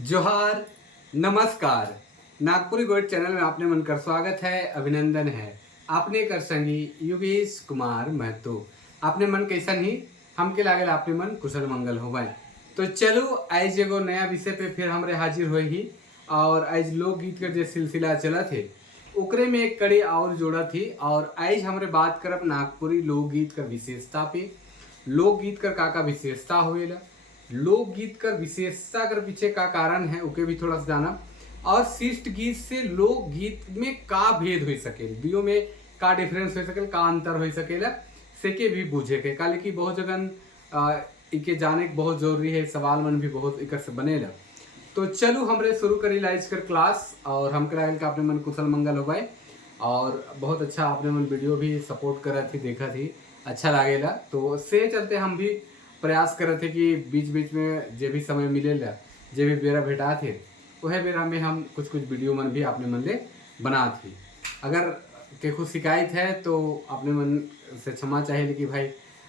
जोहार, नमस्कार। Nagpuri gold channel में आपने मन कर स्वागत है, अभिनंदन है। आपने कर संगी योगेश कुमार महतो। आपने मन कैसन ही हमके लागल आपने मन कुशल मंगल होवे। तो चलो आज एगो नया विषय पे फिर हमरे हाजिर हुए ही और आज लोकगीत का जो सिलसिला चला थे ओकरे में एक कड़ी और जोड़ा थी और आज हमरे बात करब नागपुरी लोकगीत का विशेषता पे। लोकगीत का विशेषता होएला, लोकगीत का विशेषता कर पीछे का कारण है ओके भी थोड़ा सा जाना और शिष्ट गीत से लोकगीत में का भेद हो सके, बियो में का डिफरेंस हो सके, का अंतर हो सकेला सेके भी बूझे के काले की बहुत जगह इके जाने के बहुत जरूरी है। सवाल मन भी बहुत एक से बनेला। तो चलो हमरे शुरू करी लाइज कर क्लास और हम करा का अपने मन कुशल मंगल हो गए और बहुत अच्छा आपने मन वीडियो भी सपोर्ट करा थी, देखा थी, अच्छा लागेला। तो से चलते हम भी प्रयास करे थे कि बीच बीच में जे भी समय मिलेला, जे भी बेरा भेटा थे वह बेरा में हम कुछ कुछ वीडियो मन भी अपने मन ले बना थी। अगर के कुछ शिकायत है तो अपने मन से क्षमा चाहिए कि भाई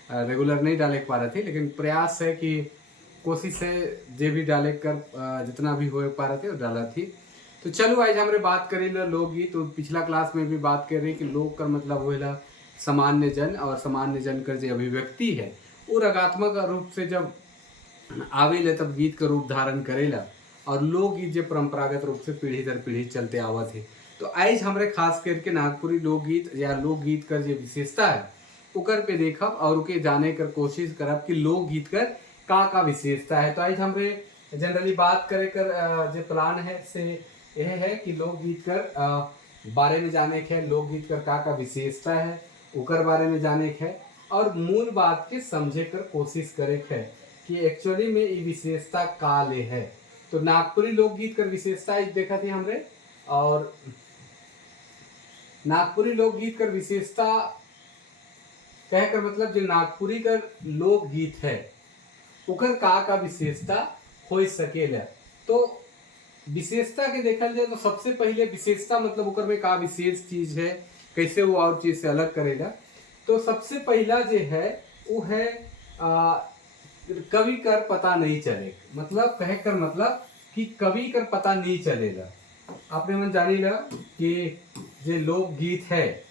रेगुलर नहीं डाले पा रहे थे, लेकिन प्रयास है कि कोशिश है जे भी डाले कर जितना भी हो पा रहे थे वो डाला थी। तो चलो आज हमारे बात करें लोकगीत। तो पिछला क्लास में भी बात कर रही कि लोक का मतलब होएला सामान्य जन और सामान्य जन कर जो अभिव्यक्ति है वो रगात्मक रूप से जब आवेले तब गीत का रूप धारण करेला और लोकगीत जो परंपरागत रूप से पीढ़ी दर पीढ़ी चलते आवत है। तो आज हमरे खास करके नागपुरी लोकगीत या लोकगीत का जो विशेषता है ओकर पे देखब और उके जाने कर कोशिश करब कि लोकगीत कर का विशेषता है। तो आज हमरे जनरली बात करे कर जो प्लान है से यह है कि लोकगीत कर बारे में जाने के है, लोकगीत कर का विशेषता है ओकर बारे में जाने के है और मूल बात के समझे कर कोशिश करे है कि एक्चुअली में ये विशेषता का ले है। तो नागपुरी लोकगीत कर विशेषता देखा थी हमरे और नागपुरी लोकगीत कर विशेषता कह कर मतलब जो नागपुरी कर लोकगीत है ओकर का विशेषता हो सकेला। तो विशेषता के देखल जाए तो सबसे पहले विशेषता मतलब ओकर में का विशेष चीज है, कैसे वो और चीज से अलग करेगा। तो सबसे पहला जो है वो है कवि कर पता नहीं चले, मतलब कह कर मतलब कि कवि कर पता नहीं चलेगा। आपने मन जानी ला कि जो लोकगीत है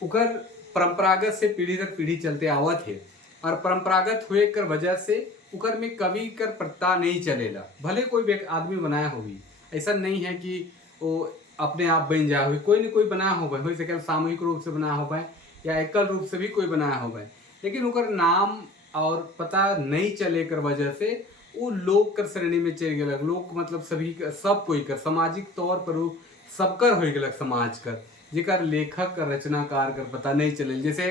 उकर परंपरागत से पीढ़ी दर पीढ़ी चलते आवत है और परंपरागत हुए कर वजह से उकर में कवि कर पता नहीं चलेला। भले कोई आदमी बनाया होगी, ऐसा नहीं है कि वो अपने आप बन जाए हुई, कोई न कोई बनाया हो सके, सामूहिक रूप से बनाया हो या एकल रूप से भी कोई बनाया हो, लेकिन उनका नाम और पता नहीं चले कर वजह से वो लोक कर श्रेणी में चल गया। लोक मतलब सभी सब कोई कर सामाजिक तौर पर वो सबकर हो गया समाज कर, जेकर लेखक कर रचनाकार कर पता नहीं चले। जैसे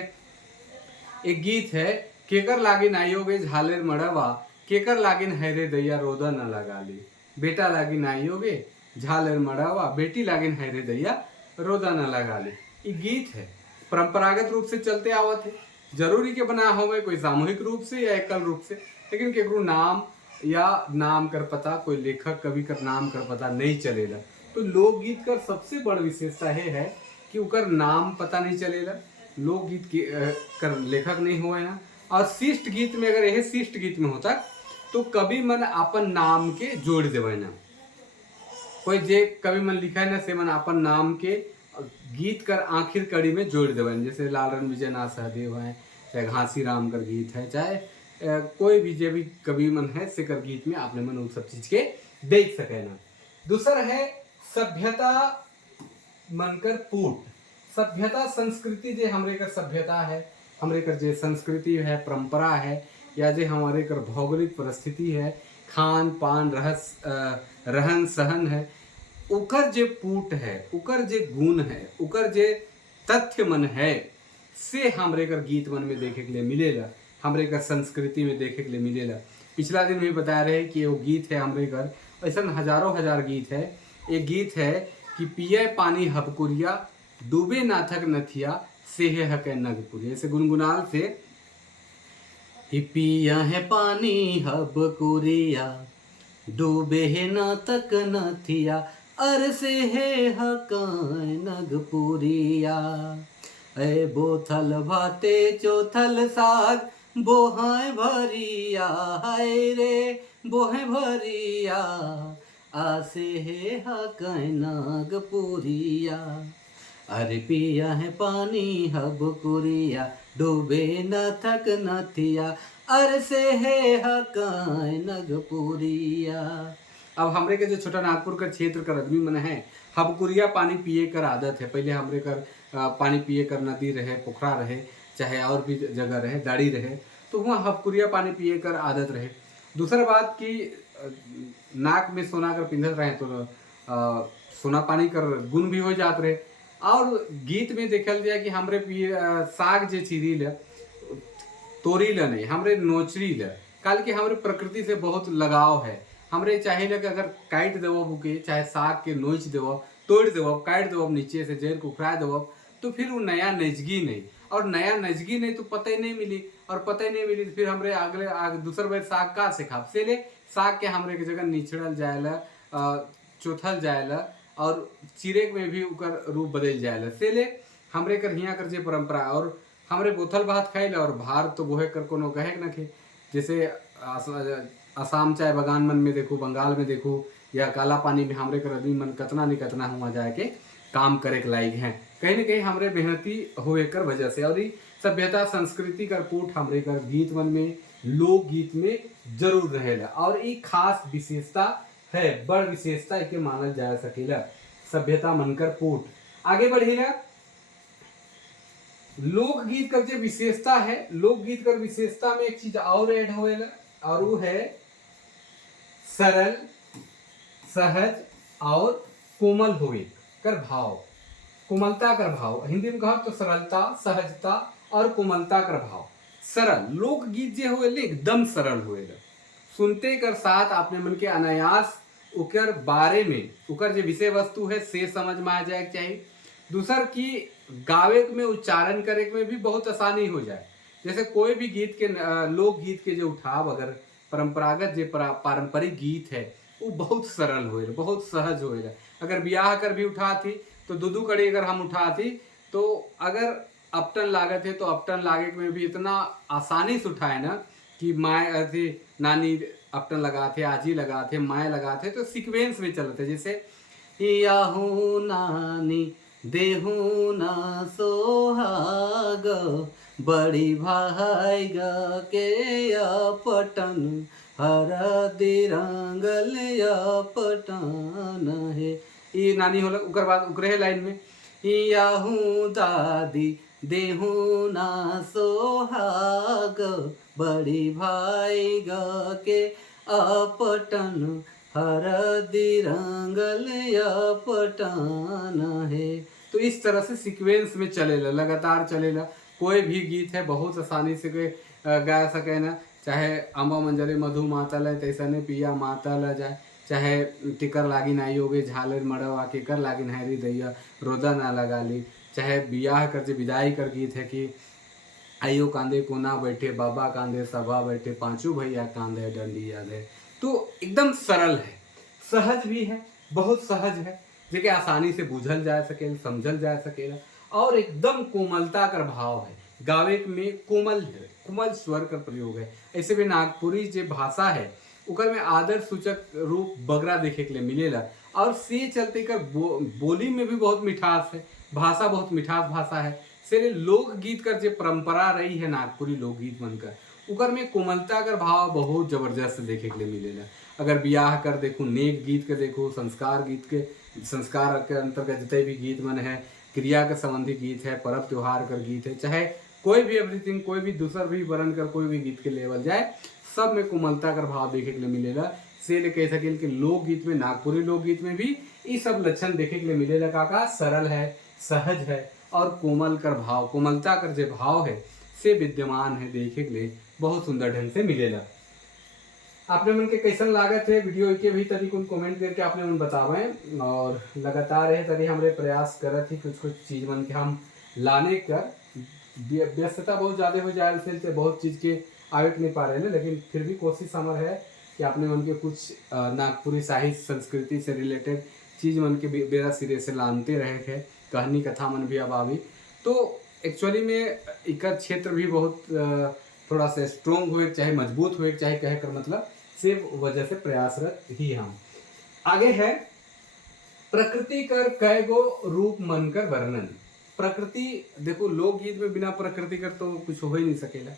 एक गीत है केकर लागिन आयोगे झालेर मड़वा, केकर लागिन हैरे दैया रोदा न लगा ली, बेटा लागिन आयोगे झालेर मड़वा, बेटी लागिन हैरे दैया रोदा न लगा ली। ये गीत है परंपरागत रूप से चलते आवत है, जरूरी के बना हो कोई सामूहिक रूप से या एकल रूप से, लेकिन केकरो नाम या नाम कर पता, कोई लेखक कवि कर नाम कर पता नहीं चलेला। तो लोकगीत का सबसे बड़ विशेषता है कि उकर नाम पता नहीं चलेला, लोकगीत के कर लेखक नहीं हुए ना। और शिष्ट गीत में अगर यह शिष्ट गीत में होता तो कवि मन अपन नाम के जोड़ देवे ना, कोई जे कवि मन लिखा है ना से मन अपन नाम के गीत कर आखिर कड़ी में जोड़ देवन। जैसे लालरन विजय नाथ सहदेव है, चाहे घासी राम कर गीत है, चाहे कोई भी जे भी कवि मन है से कर गीत में आपने मन उन सब चीज के देख सके ना। दूसरा है सभ्यता मनकर पूट, सभ्यता संस्कृति जे हमरे कर सभ्यता है, हमरे कर जे संस्कृति है, परंपरा है या जे हमारे कर भौगोलिक परिस्थिति है, खान पान रहन सहन है, उकर जे पूट है, उकर जे गुण है, उकर जे तथ्य मन है से हमरे कर गीत मन में देखे के लिए मिलेला, हमरे कर संस्कृति में देखे के लिए मिलेला। पिछला दिन भी बता रहे कि वो गीत है हमरे कर, ऐसा हजारों हजार गीत है। एक गीत है कि पिए पानी हबकुरिया, डूबे नाथक नथिया, से है हक नगपुरी, ऐसे गुनगुनाल से ही पिया है पानी हबकुरिया, डूबे है नाथक नथिया, अर से है हकाय नगपुरिया, ए बोथल भाते चोथल साग, बोहाय भरिया, हाय रे बोहे भरिया, आसे है हा नागपुरिया। अरे पिया है पानी हब कुरिया, डूबे न थक नथिया, अरे से है हकाय नगपुरिया। अब हमरे के जो छोटा नागपुर का क्षेत्र का आदमी मन है, हबकुरिया पानी पिए कर आदत है। पहले हमरे कर पानी पिए कर नदी रहे, पोखरा रहे, चाहे और भी जगह रहे, दाड़ी रहे, तो वहाँ हबकुरिया पानी पिए कर आदत रहे। दूसरा बात कि नाक में सोना कर पिंधल रहे तो सोना पानी कर गुण भी हो जात रहे। और गीत में देखल जाए कि हमरे पिए साग जे चीरी ल तोरी ल नहीं, हमरे नोचरी ल, काल के हमरे प्रकृति से बहुत लगाव है। हमरे चाहे कि अगर काट देव बुके, चाहे साग के नोच देव, तोड़ देव, काट देव, नीचे से जेर को उखड़ा देव, तो फिर वो नया नजगी नहीं, और नया नजगी नहीं तो पता ही नहीं मिली, और पता ही नहीं मिली तो फिर हमरे अगले दूसर बार साग का से खाब से ले साग के हमरे के जगह निचड़ल जाएला, चोथल जाएला, और चिरेक में भी उकर रूप बदल जाएला। से ले हमरे कर हियां कर जे परंपरा, और हमरे बोथल भात खाइल और भार तो बोहे कर कोनो कहे न खे। जैसे आसाम चाय बगान मन में देखो, बंगाल में देखो, या काला पानी में हमरे कर आदमी मन कतना नहीं कतना हुआ जाए के काम करे के लायक हैं। कहीं न कहीं हमरे मेहनती होए कर वजह से, और सभ्यता संस्कृति कर पूठ हमरे कर गीत मन में, लोक गीत में जरूर रहेला, और एक खास विशेषता है, बड़ विशेषता के मानल जा सकेला सभ्यता मनकर पूठ। आगे बढ़ेला लोकगीत का जो विशेषता है, लोकगीत का विशेषता में एक चीज और ऐड होएला, और वो है सरल, सहज और कोमल होए कर भाव। कोमलता कर भाव, हिंदी में कहा तो सरलता, सहजता और कोमलता कर भाव। सरल लोकगीत जो होएले एकदम सरल होएला, सुनते कर साथ आपने मन के अनायास उकर बारे में, उकर जो विषय वस्तु है से समझ में आ जाए चाहिए। दूसर की गावे में, उच्चारण करे में भी बहुत आसानी हो जाए। जैसे कोई भी गीत के लोक गीत के जो उठाव, अगर परंपरागत जो पारंपरिक गीत है वो बहुत सरल होए, बहुत सहज होए। अगर ब्याह कर भी उठा थी तो दूधू कड़ी अगर हम उठा थी तो अगर अपटन लागत है तो अपटन लागे में भी इतना आसानी से उठाए ना कि माए थी नानी अपटन लगाते, आजी लगाते, माए लगाते, तो सीक्वेंस में चलते। जैसे याहू नानी देहू ना सोहाग, बड़ी भाई ग के पटन, हर दिरंगल पटन है। ये नानी होला, उकर बाद उकरे लाइन में याहू दादी देहू ना सोहाग, बड़ी भाई ग के अपटन, हर दिरंगल पटन है। तो इस तरह से सीक्वेंस में चलेला, लगातार चलेला। कोई भी गीत है बहुत आसानी से कोई गा सके ना, चाहे अम्बा मंजरे मधु मातल है तैसा ने पिया मातल जाए, चाहे टिकर लागी नाई हो गई झालर मड़वा केकर लागी नहरी दैया रोदा ना लगा ली, चाहे बियाह कर जे विदाई कर गीत है कि आइयो कांदे कोना बैठे, बाबा कांदे सभा बैठे, पांचों भैया कांदे डंडी याद है। तो एकदम सरल है, सहज भी है, बहुत सहज है, जेके आसानी से बूझल जा सके, समझल जा सकेला, और एकदम कोमलता कर भाव है। गावे में कोमल है, कोमल स्वर का प्रयोग है। ऐसे भी नागपुरी जो भाषा है उकर में आदर सूचक रूप बगरा देखे के लिए मिलेला, और से चलते कर बोली में भी बहुत मिठास है, भाषा बहुत मिठास भाषा है। से लोकगीत कर जो परंपरा रही है नागपुरी लोकगीत बनकर, उकर में कोमलता कर भाव बहुत जबरदस्त देखे के लिए मिलेला। अगर ब्याह कर देखो, नेक गीत के देखो, संस्कार गीत के, संस्कार के अंतर्गत जितने भी गीत मन है, क्रिया के संबंधी गीत है, पर्व त्योहार कर गीत है, चाहे कोई भी एवरीथिंग, कोई भी दूसर भी वर्ण कर कोई भी गीत के लेवल जाए, सब में कोमलता कर भाव देखे के लिए मिलेला। से ले कह सके कि लोकगीत में, नागपुरी लोकगीत में भी ये सब लक्षण देखे के लिए मिलेला। काका सरल है, सहज है और कोमल कर भाव, कोमलता कर जो भाव है से विद्यमान है, देखे के लिए बहुत सुंदर ढंग से मिलेला। आपने मन के कैसन लागत है वीडियो के भी तरी कुछ कमेंट करके आपने मन बतावें, और लगातार है तरी हमरे प्रयास करत ही कुछ चीज मन के हम लाने कर। व्यस्तता बहुत ज़्यादा हो जाए से बहुत चीज़ के आगे नहीं पा रहे हैं, लेकिन फिर भी कोशिश हमार है कि आपने मन के कुछ नागपुरी साहित्य संस्कृति से रिलेटेड चीज़ मन के बेरा सिरे से लानते रहे थे। कहानी कथा मन भी अब आवी, तो एक्चुअली में इकर क्षेत्र भी बहुत थोड़ा सा स्ट्रोंग हुए, चाहे मजबूत हुए, चाहे कहे कर मतलब से वजह से प्रयासरत ही हम। आगे है प्रकृति कर कय गो रूप मन कर वर्णन। प्रकृति देखो लोकगीत में बिना प्रकृति कर तो कुछ हो ही नहीं सकेला।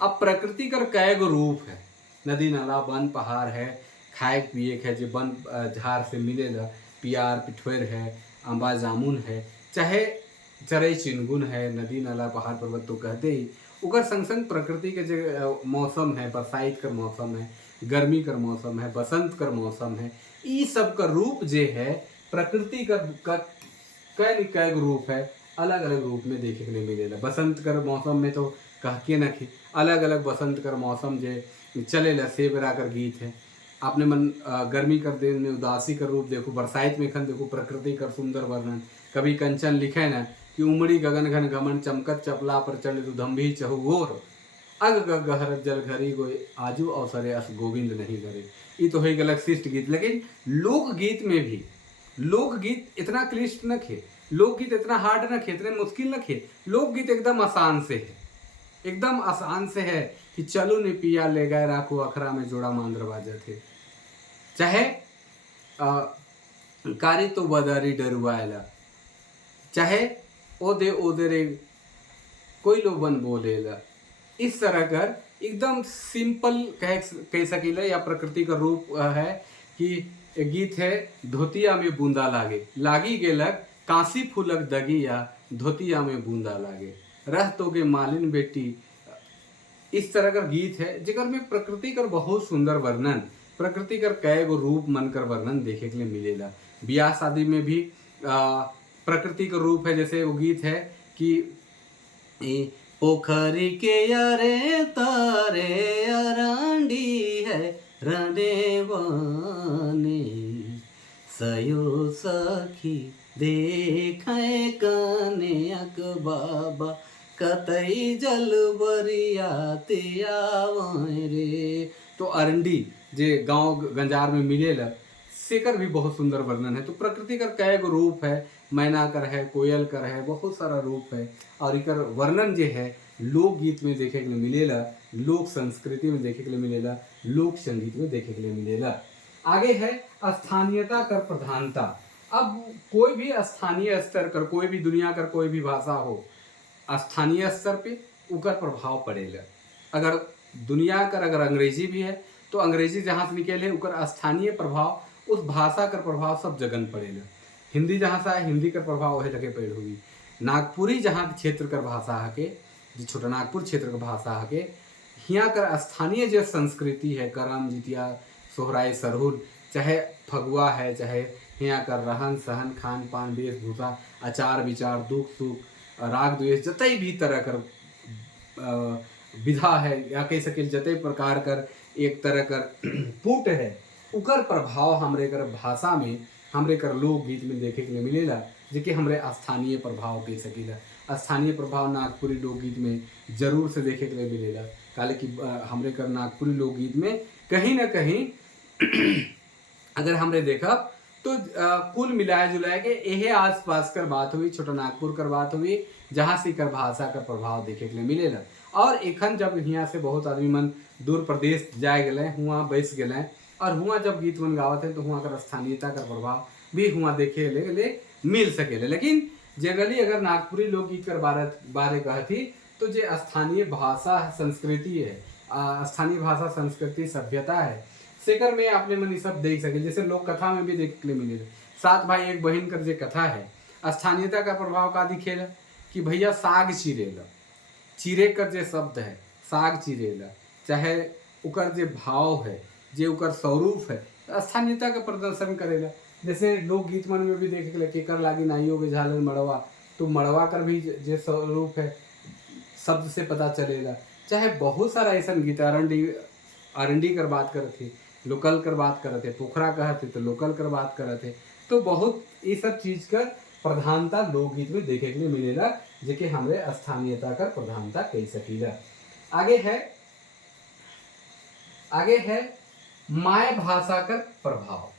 अब प्रकृति कर कय गो रूप है, नदी नाला वन पहाड़ है, खाए पिए है जो वन झाड़ से मिलेला, पियार पिठोर है, अम्बा जामुन है, चाहे चरई चिनगुन है, नदी नाला पहाड़ पर्वत तो कहते ही। उकर संग संग प्रकृति के जो मौसम है, बरसाइत कर मौसम है, गर्मी कर मौसम है, बसंत कर मौसम है, ई सब का रूप जे है प्रकृति का कई रूप है, अलग अलग रूप में देखे के लिए मिलेला। बसंत कर मौसम में तो कह के न कि अलग अलग बसंत कर मौसम जे चलेला से बेरा कर गीत है। आपने मन गर्मी कर दिन में उदासी का रूप देखो, बरसाइत में खन देखो प्रकृति कर सुंदर वर्णन। कभी कंचन लिखे ना कि उमड़ी गगन घन घमन चमकत चपला प्रचंड दुधम्भी चहुओर अग गहर जल घरी गोय आजू अवसरे अस गोविंद नहीं करे। ये तो है अलग शिष्ट गीत। लेकिन लोकगीत में भी लोकगीत इतना क्लिष्ट न खे, लोकगीत इतना हार्ड न खे, इतने मुश्किल न खे। लोकगीत एकदम आसान से है, एकदम आसान से है कि चलो ने पिया ले गए राखो अखरा में जोड़ा मांद्र बाजा थे, चाहे कारी तो बदरी डरुआला, चाहे ओदे रे कोई लो बन बोलेला। इस तरह कर एकदम सिंपल कह सकीला। या प्रकृति का रूप है कि एक गीत है धोतिया में बूंदा लागे, लागी गेलक कांसी फूलक दगिया धोतिया में बूंदा लागे, रह तो के मालिन बेटी। इस तरह का गीत है जिकर में प्रकृति कर बहुत सुंदर वर्णन, प्रकृति कर कई गो रूप मन कर वर्णन देखे के लिए मिलेला। ब्याह शादी में भी प्रकृति का रूप है। जैसे वो गीत है कि पोखरी के यारे तारे अरांडी है रने बने सयो सखी देखे कन्याक बाबा कतई जलबरिया त्यावे रे। तो अरंडी जे गांव गंजार में मिलेला सेकर भी बहुत सुंदर वर्णन है। तो प्रकृति का कई गो रूप है, मैना कर है, कोयल कर है, बहुत सारा रूप है। और इकर वर्णन जे है लोकगीत में देखे के लिए मिलेला, लोक संस्कृति में देखे के लिए मिलेला, लोक संगीत में देखे के लिए मिलेला। आगे है स्थानीयता कर प्रधानता। अब कोई भी स्थानीय स्तर कर, कोई भी दुनिया कर कोई भी भाषा हो, स्थानीय स्तर पे उकर प्रभाव पड़ेगा। अगर दुनिया कर अगर अंग्रेजी भी है तो अंग्रेजी जहाँ से निकले उकर स्थानीय प्रभाव, उस भाषा का प्रभाव सब जगन पड़ेगा। हिंदी जहाँ से है हिंदी का प्रभाव वही जगह पड़ होगी। नागपुरी जहाँ क्षेत्र कर भाषा है, जो छोटा नागपुर क्षेत्र का भाषा है, यहाँ कर स्थानीय जो संस्कृति है, करम जितिया सोहराय सरहुल, चाहे फगुआ है, चाहे यहाँ कर रहन सहन खान पान वेशभूषा आचार विचार दुख सुख राग द्वेष जतई भी तरह कर विधा है, या कह सके जतई प्रकार कर एक तरह कर पुट है, उकर प्रभाव हमरे कर भाषा में, हमरे कर लोकगीत में देखे के लिए मिलेला, जेके हमरे स्थानीय प्रभाव कह सकीला। स्थानीय प्रभाव नागपुरी लोकगीत में जरूर से देखे के लिए मिलेला। काले कि हमरे कर नागपुरी लोकगीत में कहीं ना कहीं अगर हमरे देखा तो कुल मिलाए जुलाए के यही आसपास कर बात हुई, छोटा नागपुर कर बात हुई, जहाँ से कर भाषा का प्रभाव देखे के लिए मिलेला। और एखन जब यहाँ से बहुत आदमी मन दूर प्रदेश जाए गए, हुआ बैस गए और हुआ जब गीत मन गावत है तो हुआ कर स्थानीयता का प्रभाव भी हुआ देखे ले मिल सके। लेकिन जनरली अगर नागपुरी लोकगीत कर बारे कहती तो जे स्थानीय भाषा संस्कृति है, स्थानीय भाषा संस्कृति सभ्यता है, सेकर में आपने मन सब देख सके। जैसे लोक कथा में भी देख के मिले, सात भाई एक बहन कर जे कथा है, स्थानीयता का प्रभाव का दिखेला कि भैया साग चिरेला, चिरे कर जे शब्द है साग चिरेला, चाहे उकर जे भाव है, जे उकर स्वरूप है, स्थानीयता का प्रदर्शन करेला। जैसे लोकगीत मन में भी देखे के लिए कर लागी नाइयों के झालर मड़वा, तो मड़वा कर भी जे स्वरूप है शब्द से पता चलेगा। चाहे बहुत सारा ऐसा गीत अरंडी कर बात करते, लोकल कर बात करते, पोखरा कहते तो लोकल कर बात करते। तो बहुत ये सब चीज का प्रधानता लोकगीत में देखे के लिए मिलेगा, जेके हमरे स्थानीयता का प्रधानता कह सकीला। आगे है माय भाषा का प्रभाव।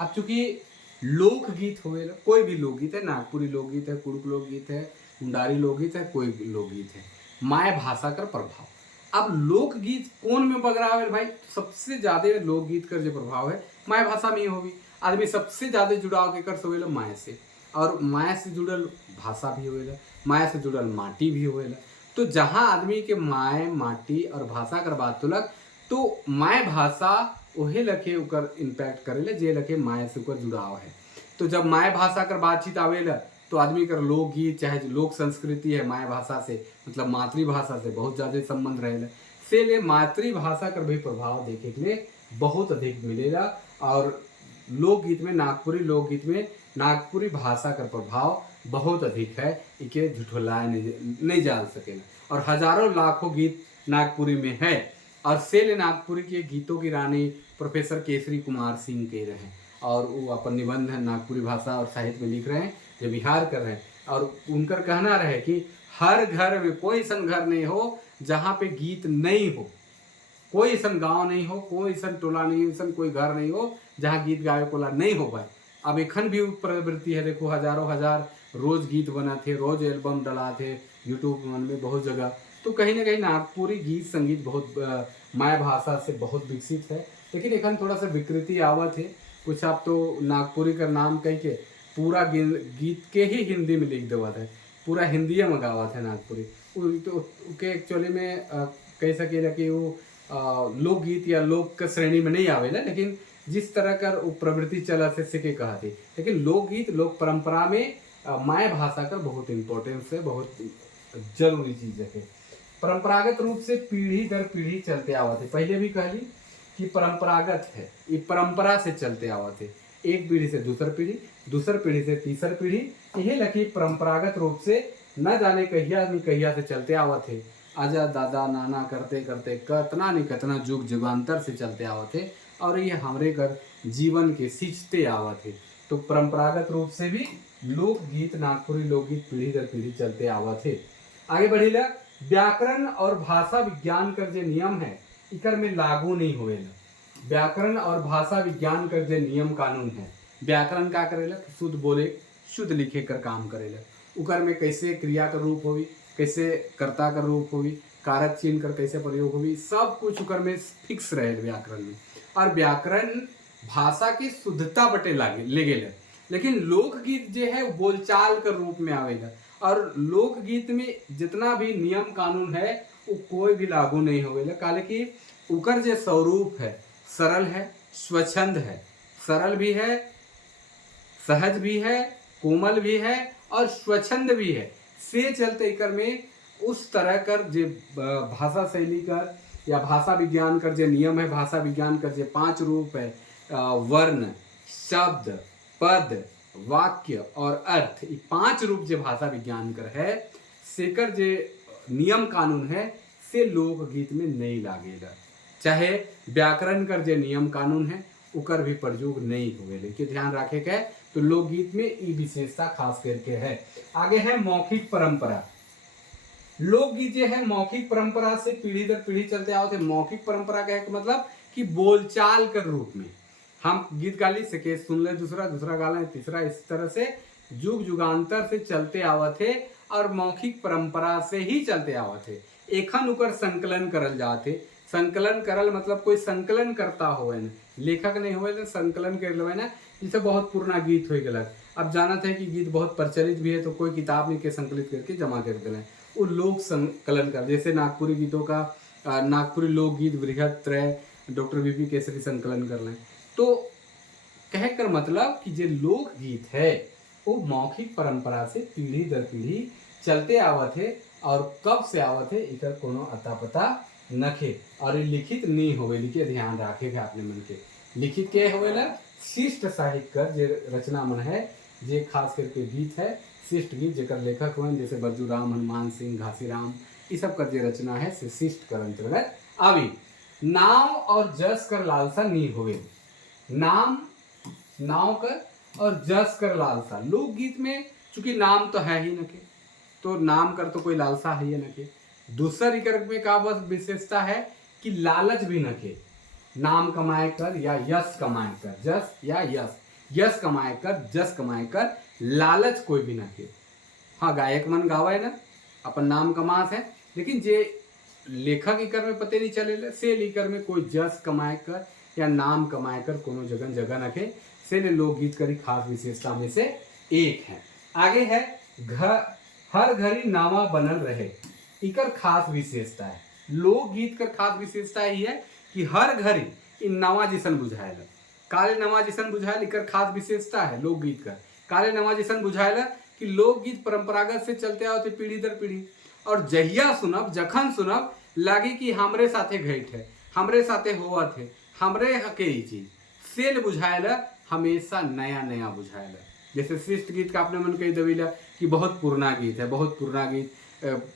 अब चूंकि लोकगीत होएला, कोई भी लोकगीत है, नागपुरी लोकगीत है, कुड़ुक लोकगीत है, मुंडारी लोकगीत है, कोई भी लोकगीत है, माय भाषा का प्रभाव। अब लोकगीत कौन में बगराव है भाई? सबसे ज्यादा लोकगीत का जो प्रभाव है माय भाषा में ही होगी। आदमी सबसे ज्यादा जुड़ाव केकर से होवेला माया से, और माया से जुड़ल भाषा भी होवेला, माया से जुड़ल माटी भी होवेला। तो जहाँ आदमी के माय माटी और भाषा कर बात तुलक, तो माय भाषा ओहे लखे उकर इम्पैक्ट करेला जे लखे माया से उकर जुड़ाव है। तो जब माय भाषा कर बातचीत आवेला तो आदमी कर लोकगीत चाहे जो लोक संस्कृति है माय भाषा से मतलब मातृभाषा से बहुत ज़्यादा संबंध रहेला, से ले मातृभाषा कर भी प्रभाव देखे के लिए बहुत अधिक मिलेला। और लोकगीत में नागपुरी भाषा का प्रभाव बहुत अधिक है, इके झुठलाया नहीं जा सकेला। और हजारों लाखों गीत नागपुरी में है, और सेल नागपुरी के गीतों की रानी प्रोफेसर केसरी कुमार सिंह के रहे, और वो अपन निबंध नागपुरी भाषा और साहित्य में लिख रहे हैं, जो बिहार कर रहे हैं। और उनका कहना रहे कि हर घर में कोई ऐसा घर नहीं हो जहाँ पे गीत नहीं हो, कोई ऐसा गांव नहीं हो, कोई ऐसा टोला नहीं, ऐसा कोई घर नहीं हो जहाँ गीत गावे कोला नहीं हो पाए। अब एखन भी प्रवृत्ति है, देखो हजारों हजार रोज गीत बना थे, रोज एल्बम डला थे यूट्यूब में बहुत जगह। तो कहीं ना कहीं नागपुरी गीत संगीत बहुत माया भाषा से बहुत विकसित है। लेकिन एखन थोड़ा सा विकृति आवत है, कुछ आप तो नागपुरी का नाम कह के पूरा गीत के ही हिंदी में लिख देवा है, पूरा हिंदी में गावत है नागपुरी। तो के एक्चुअली में कह सकेला कि वो लोकगीत या लोक श्रेणी में नहीं आवेला, लेकिन जिस तरह का प्रवृत्ति चला से के कहा थी। लेकिन लोकगीत लोक परंपरा में माय भाषा का बहुत इम्पोर्टेंस है, बहुत जरूरी चीज है। परंपरागत रूप से पीढ़ी दर पीढ़ी चलते आवत है, पहले भी कहली कि परंपरागत है, ये परंपरा से चलते आवत है, एक पीढ़ी से दूसर पीढ़ी से तीसर पीढ़ी, यही लकी परंपरागत रूप से न जाने कहिया से चलते आवत है। आजा दादा नाना करते करते कतना जुग जुगांतर से चलते आवत है, और ये हमरे घर जीवन के सींचते आवत है। तो परंपरागत रूप से भी लोकगीत नागपुरी लोकगीत पीढ़ी दर पीढ़ी चलते आवत है। आगे बढ़ेला, व्याकरण और भाषा विज्ञान कर जो नियम है इकर में लागू नहीं होएला। व्याकरण और भाषा विज्ञान कर जो नियम कानून है, व्याकरण का करेला शुद्ध बोले शुद्ध लिखे कर काम करेला, उकर में कैसे क्रिया का रूप होगी, कैसे कर्ता का रूप होगी, कारक चिन्ह कर कैसे प्रयोग होगी, सब कुछ उकर में फिक्स रहे व्याकरण में। और व्याकरण भाषा की शुद्धता बटे ले गेला। लेकिन लोकगीत जो है बोलचाल के रूप में आवेगा, और लोकगीत में जितना भी नियम कानून है वो कोई भी लागू नहीं होवेला, काले कि उकर जो स्वरूप है सरल है, स्वच्छंद है, सरल भी है, सहज भी है, कोमल भी है और स्वच्छंद भी है। से चलते इकर में उस तरह कर जे भाषा शैली कर या भाषा विज्ञान कर जे नियम है, भाषा विज्ञान कर जे 5 रूप है, वर्ण, शब्द, पद, वाक्य और अर्थ, ये 5 रूप जो भाषा विज्ञान कर है, सेकर जे नियम कानून है से लोकगीत में नहीं लागेला। चाहे व्याकरण कर जे नियम कानून है उकर भी प्रयोग नहीं हुए, लेकिन ध्यान रखे के तो लोकगीत में ये विशेषता खास करके है। आगे है मौखिक परंपरा। लोकगीत जो है मौखिक परंपरा से पीढ़ी दर पीढ़ी चलते आवत है। मौखिक परंपरा का मतलब कि बोलचाल के रूप में हम गीत गाली सके, सुन ले दूसरा गाला तीसरा, इस तरह से जुग जुगांतर से चलते आवत है, और मौखिक परंपरा से ही चलते आवत है। एखन उकर संकलन करल जाते, संकलन करल मतलब कोई संकलन करता होवे ना, लेखक नहीं होवे ना, संकलन कर लेवे ना। जैसे बहुत पुराना गीत हो गया, अब जानत है कि गीत बहुत प्रचलित भी है, तो कोई किताब में के संकलित करके जमा कर देना है, वो लोक संकलन कर। जैसे नागपुरी गीतों का नागपुरी लोकगीत बृहत त्रय डॉक्टर बीपी केसरी संकलन कर लें। तो कह कर मतलब कि जो लोकगीत है वो मौखिक परंपरा से पीढ़ी दर पीढ़ी चलते आवत है, और कब से आवत है इधर कोनो अता पता नखे, और ये लिखित नहीं होवे, लिखे ध्यान रखेगा अपने मन के। लिखित के होवेला शिष्ट साहित्य कर जे रचना मन है, जे खास करके गीत है शिष्ट गीत, जेकर लेखक हुए जैसे बरजूराम, हनुमान सिंह, घासीराम, ये सब कर जे रचना है से शिष्ट कर अंतर्गत आवी। नाम और जस कर लालसा नहीं होवे, नाव कर और जस कर लालसा। लोकगीत में चूंकि नाम तो है ही न के, तो नाम कर तो कोई लालसा है ही न के। दूसरी कर में का बस विशेषता है कि लालच भी न के, नाम कमाए कर या यश कमाए कर, जस या यश कमाए कर, जस कमाए कर, लालच कोई भी न के। हाँ, गायक मन गावे ना अपन नाम कमात है, लेकिन जे लेखक इकर में पते नहीं चले से लिकर में कोई जस कमाए कर या नाम कमाए कर कोनो जगह न के। से लोकगीत करी खास विशेषता में से एक है। आगे है हर घड़ी नामा बनल रहे, इकर खास विशेषता है। लोकगीत कर खास विशेषता ही है कि हर घड़ी इन नवा जैसन बुझाएला, काले नवा जैसन बुझाएल, इकर खास विशेषता है लोकगीत का। काले नवा जैसन बुझाएला कि लोकगीत परंपरागत से चलते आवते पीढ़ी दर पीढ़ी, और जहिया सुनब जखन सुनब लागी कि हमरे साथे घट है, हमरे साथे होवत है, हमरे हके ही चीज से बुझाएला, हमेशा नया नया बुझाएला। जैसे श्रेष्ठ गीत का आपने मन कही दबीला कि बहुत पुराना गीत है, बहुत पुराना गीत,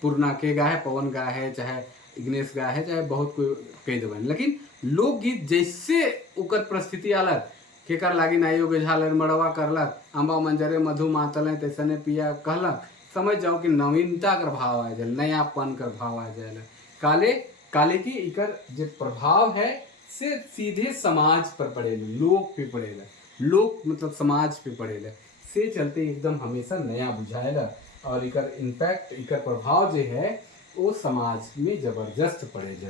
पुराना के गा है, पवन गा है, चाहे इग्नेश गा है, चाहे बहुत कोई कही दबन। लेकिन लोकगीत जैसे उकर परिस्थिति अलग, केकर लागी नाइयो के झालर मड़वा करलक, अम्बा मंजरे मधु मातल तैसने पिया कहलक, समझ जाओ कि नवीनता कर भाव आ जाए, नयापन कर भाव आ जाए। काले काले की इकर जो प्रभाव है से सीधे समाज पर पड़ेगा, लोक पे पड़ेगा, लोक मतलब समाज पे पड़ेगा, से चलते एकदम हमेशा नया बुझाएगा। और इकर इम्पैक्ट, इकर प्रभाव जो है वो समाज में जबरदस्त पड़ेगा।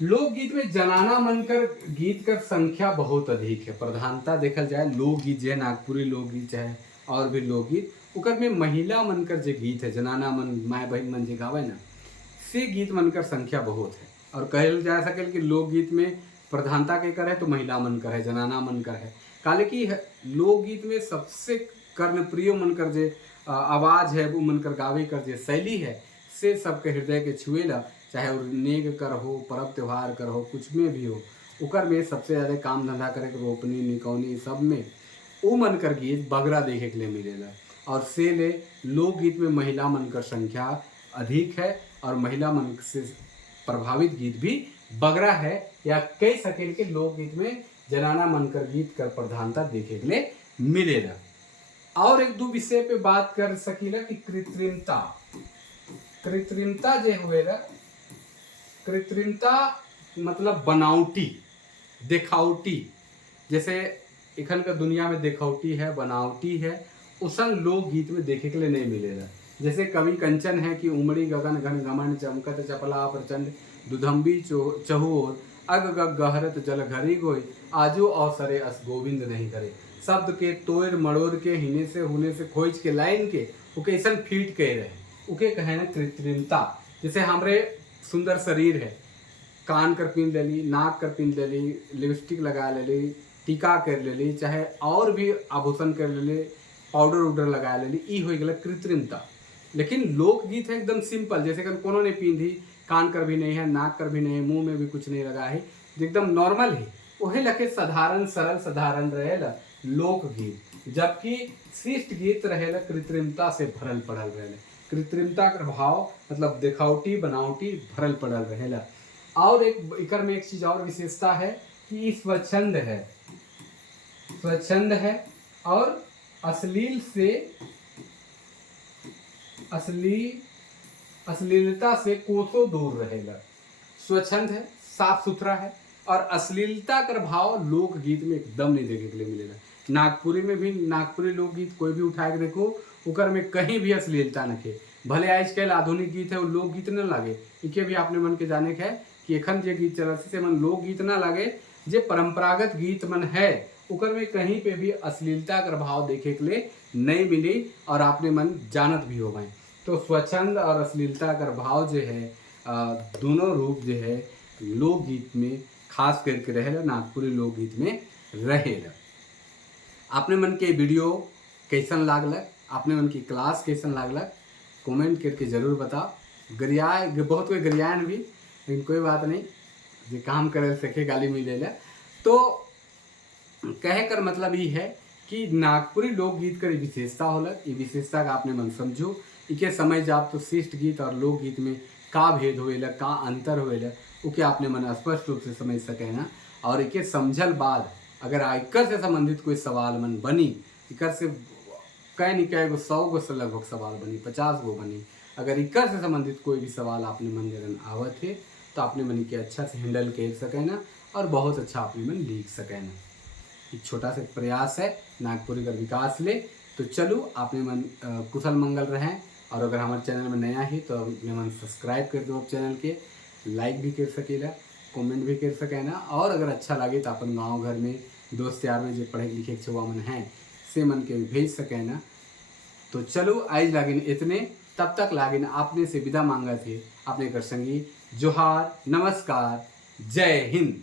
लोकगीत में जनाना मनकर गीत कर संख्या बहुत अधिक है। प्रधानता देखल जाए लोकगीत जो है, नागपुरी लोकगीत चाहे और भी लोकगीत, उकर में महिला मनकर जो गीत है, जनाना मन माए बहन मन जो गावे ना, से गीत मनकर संख्या बहुत है। और कहल जा सके कि लोकगीत में प्रधानता के कर है तो महिला मनकर है, जनाना मनकर है। काले की लोकगीत में सबसे कर्णप्रिय मनकर जे आवाज है, वो मनकर गावे कर जे शैली है, से सबके हृदय के छुएला। चाहे वो नेग कर हो, पर्व त्योहार कर हो, कुछ में भी हो, उकर में सबसे ज़्यादा काम धंधा करे के रोपनी निकौनी सब में वो मनकर गीत बगरा देखे के लिए मिलेला। और से ले लोकगीत में महिला मनकर संख्या अधिक है, और महिला मन से प्रभावित गीत भी बगरा है, या कई सकेल के लोकगीत में जनाना मनकर गीत कर प्रधानता देखे के लिए मिलेला। और एक दो विषय पे बात कर सकीला कि कृत्रिमता, कृत्रिमता जो हुएला, कृत्रिमता मतलब बनावटी, दिखावटी। जैसे इखन का दुनिया में दिखावटी है, बनावटी है, उसन लोकगीत में देखे के लिए नहीं मिलेगा। जैसे कवि कंचन है कि उमड़ी गगन घन घमंड चमकत चपला प्रचंड दुधम्बी चहुओर अग गग गहरत जल घरी गोई आजो अवसरे अस गोविंद नहीं करे। शब्द के तोड़ मड़ोड़ के हिने से होने से खोज के लाइन के उके ऐसन फीट कह रहे, उके कहे ना कृत्रिमता। जैसे हमरे सुंदर शरीर है, कान कर पीन ले ली, नाक कर पीन ले ली, लिपस्टिक लगा ले ली, टीका कर ले ली, चाहे और भी आभूषण कर ले ली, पाउडर उडर लगा ले ली, ई हो गया कृत्रिमता। लेकिन लोकगीत है एकदम सिंपल, जैसे कि कोनो ने पींधी, कान कर भी नहीं है, नाक कर भी नहीं है, मुंह में भी कुछ नहीं लगा है, एकदम नॉर्मल ही वही लगे साधारण सरल साधारण रहेला लोकगीत। जबकि श्रेष्ठ गीत रहेला कृत्रिमता से भरल पड़ल रहेला, कृत्रिमता का भाव मतलब दिखावटी बनावटी भरल पड़ल रहेला। और एक इकर में एक चीज और विशेषता है कि स्वच्छंद है, स्वच्छंद है और अश्लील से अश्लीलता से कोसों दूर रहेगा। स्वच्छंद है, साफ सुथरा है, और अश्लीलता का भाव लोकगीत में एकदम नहीं देखे के लिए मिलेगा। नागपुरी में भी, नागपुरी लोकगीत कोई भी उठा के देखो, उकर में कहीं भी अश्लीलता न खे। भले आजकल आधुनिक गीत है वो लोकगीत न लागे, इके भी आपने मन के जाने के है कि एखन जे गीत चलत से मन लोकगीत न लागे, जे परंपरागत गीत मन है उकर में कहीं पे भी अश्लीलता का भाव देखे के लिए नहीं मिली, और आपने मन जानत भी हो गए। तो स्वच्छंद और अश्लीलता का भाव जो है दोनों रूप जो है लोकगीत में खास करके रहेला, नागपुरी लोकगीत में रहेला। आपने मन के वीडियो कैसन लागलक, आपने मन की क्लास कैसन लागलक, कमेंट करके जरूर बताओ। गरियाए बहुत कोई गरियान भी, लेकिन कोई बात नहीं, जो काम करे सके गाली मिलेला। तो कहे कर मतलब ये है कि नागपुरी लोकगीत का विशेषता होला, ये विशेषता का आपने मन समझो, इके समझ जाप तो श्रेष्ठ गीत और लोकगीत में का भेद होएला, का अंतर होएला, उके आपने मन स्पष्ट रूप से समझ सके ना। और इके समझल बाद अगर आयकर से संबंधित कोई सवाल मन बनी, इकर से कई नहीं कई गो 100 गो से लगभग सवाल बनी, 50 गो बनी, अगर इकर से संबंधित कोई भी सवाल आपने मन जगन आवत है तो आपने मन के अच्छा से हैंडल कर सके ना, और बहुत अच्छा आपने मन लिख सके ना। एक छोटा सा प्रयास है नागपुरी का विकास ले। तो चलो आपने मन कुशल मंगल रहें, और अगर हमारे चैनल में नया है तो अपने मन सब्सक्राइब कर दो, चैनल के लाइक भी कर सकेला, कमेंट भी कर सके ना। और अगर अच्छा लगे तो अपन गाँव घर में दोस्त यार में जो पढ़े लिखे छुआ मन हैं से मन के भी भेज सके ना। तो चलो आज लागिन इतने, तब तक लागिन आपने से विदा मांगा थे अपने कर संगी। जोहार, नमस्कार, जय हिंद।